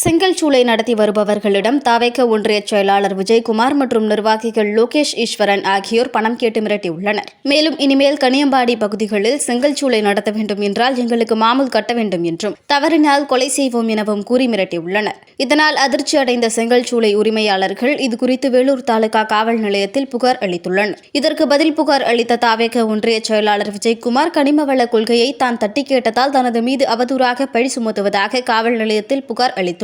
செங்கல் சூளை நடத்தி வருபவர்களிடம் தாவேக ஒன்றிய செயலாளர் விஜயகுமார் மற்றும் நிர்வாகிகள் லோகேஷ் ஈஸ்வரன் ஆகியோர் பணம் கேட்டு மிரட்டியுள்ளனர். மேலும் இனிமேல் கனியம்பாடி பகுதிகளில் செங்கல் சூளை நடத்த வேண்டும் என்றால் எங்களுக்கு மாமூல் கட்ட வேண்டும் என்றும், தவறினால் கொலை செய்வோம் எனவும் கூறி மிரட்டியுள்ளனர். இதனால் அதிர்ச்சி அடைந்த செங்கல் சூளை உரிமையாளர்கள் இதுகுறித்து வேலூர் தாலுகா காவல் நிலையத்தில் புகார் அளித்துள்ளனர். இதற்கு பதில் புகார் அளித்த தாவேக ஒன்றிய செயலாளர் விஜயகுமார் கனிமவள கொள்கையை தான் தட்டி கேட்டதால் தனது மீது அவதூறாக பழி சுமத்துவதாக காவல் நிலையத்தில் புகார் அளித்துள்ளார்.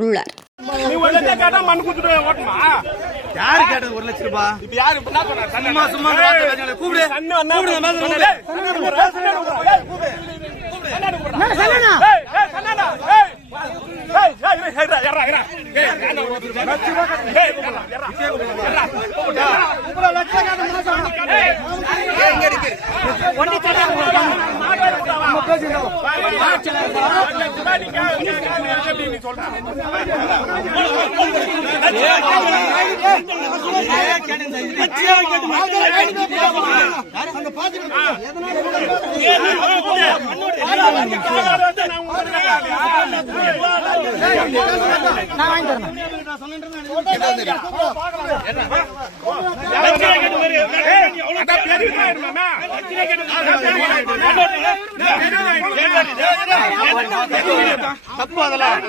தப்பு அதெல்லாம்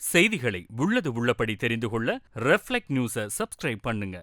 செய்திகளை உள்ளது உள்ளபடி தெரிந்து கொள்ள ரெஃப்ளெக்ட் நியூஸை சப்ஸ்கிரைப் பண்ணுங்க.